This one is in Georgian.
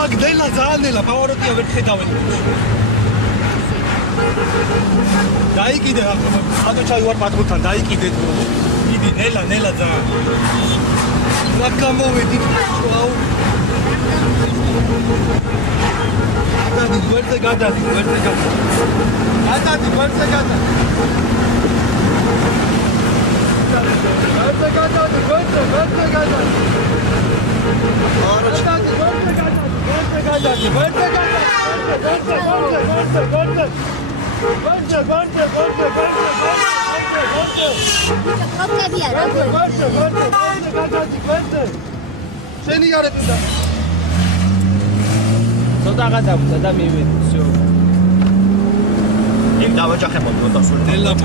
მაგდელა ზანელა ფავორიტია ვერ ხედავენ. დაიკიდე ახლა ჩაივარ პატრონთან დაიკიდე. დიდი ნელა ძალიან. რა გამოვედი ვაუ. გადადი გვერდზე გადადი. გადადი გვერდზე გადადი. Nella